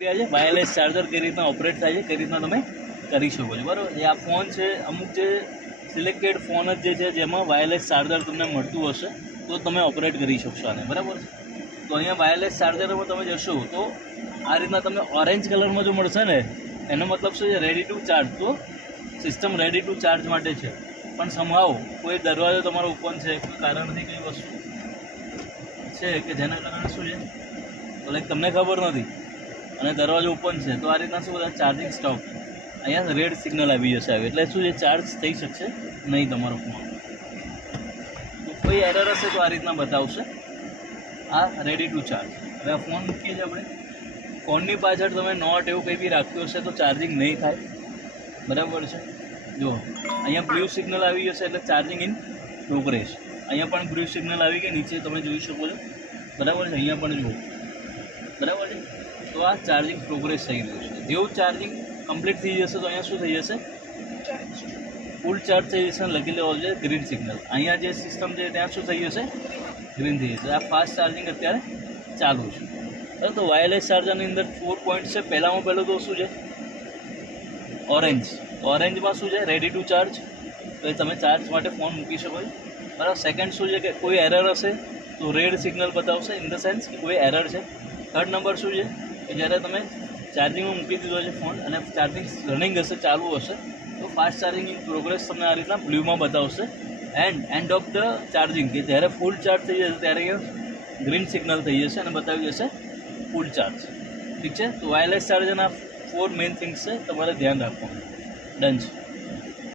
છે wireless charger કઈ રીતના ઓપરેટ થાય છે, કઈ રીતના તમે કરી શકો છો, બરાબર. એ આ ફોન છે, અમુક જે સિલેક્ટેડ ફોન જ જે છે જેમાં વાયરલેસ ચાર્જર તમને મળતું હશે તો તમે ઓપરેટ કરી શકશો આને, બરાબર. તો અહીંયા વાયરલેસ ચાર્જરમાં તમે જશો તો આ રીતના તમને ઓરેન્જ કલરમાં જો મળશે ને, એનો મતલબ શું છે, રેડી ટુ ચાર્જ. તો સિસ્ટમ રેડી ટુ ચાર્જ માટે છે. પણ સંભાવ કોઈ દરવાજો તમારો ઓપન છે, કોઈ કારણથી કઈ વસ્તુ છે કે જેના કારણે શું છે, તો લાઈક તમને ખબર નથી અને દરવાજો ઓપન છે, તો આ રીતના શું બધા ચાર્જિંગ સ્ટોપ અહીંયા રેડ સિગ્નલ આવી જશે આવે, એટલે શું છે, ચાર્જ થઈ શકશે નહીં તમારો ફોન. તો કોઈ એરર હશે તો આ રીતના બતાવશે આ રેડી ટુ ચાર્જ. હવે આ ફોન મૂકીએ છીએ આપણે. ફોનની પાછળ તમે નોટ એવું કંઈ બી રાખ્યું હશે તો ચાર્જિંગ નહીં થાય, બરાબર છે. જો અહીંયા બ્લુ સિગ્નલ આવી જશે એટલે ચાર્જિંગ ઇન પ્રોગ્રેસ. અહીંયા પણ બ્લુ સિગ્નલ આવી ગઈ, નીચે તમે જોઈ શકો છો, બરાબર છે. અહીંયા પણ જુઓ, બરાબર છે. તો આ ચાર્જિંગ પ્રોગ્રેસ થઈ રહ્યું છે. જેવું ચાર્જિંગ કમ્પ્લીટ થઈ જશે તો અહીંયા શું થઈ જશે, ફૂલ ચાર્જ થઈ જશે અને લખી લેવો જોઈએ ગ્રીન સિગ્નલ. અહીંયા જે સિસ્ટમ છે ત્યાં શું થઈ જશે, ગ્રીન થઈ જશે. આ ફાસ્ટ ચાર્જિંગ અત્યારે ચાલુ છે. બરાબર. તો વાયરલેસ ચાર્જરની અંદર 4 પોઈન્ટ છે. પહેલાં તો શું છે, ઓરેન્જમાં શું છે, રેડી ટુ ચાર્જ, તો એ તમે ચાર્જ માટે ફોન મૂકી શકો છો, બરાબર. સેકન્ડ શું છે કે કોઈ એરર હશે તો રેડ સિગ્નલ બતાવશે, ઇન ધ સેન્સ કે કોઈ એરર છે. થર્ડ નંબર શું છે કે જ્યારે તમે ચાર્જિંગમાં મૂકી દીધો છે ફોન અને ચાર્જિંગ રનિંગ હશે, ચાલુ હશે, તો ફાસ્ટ ચાર્જિંગ ઇન પ્રોગ્રેસ તમને આ રીતના બ્લુમાં બતાવશે. એન્ડ ઓફ ધ ચાર્જિંગ કે જ્યારે ફૂલ ચાર્જ થઈ જશે ત્યારે અહીંયા ગ્રીન સિગ્નલ થઈ જશે અને બતાવી જશે ફૂલ ચાર્જ. ઠીક છે. તો વાયરલેસ ચાર્જરના 4 મેઇન થિંગ્સ છે, તમારે ધ્યાન રાખવાનું. ડન છે.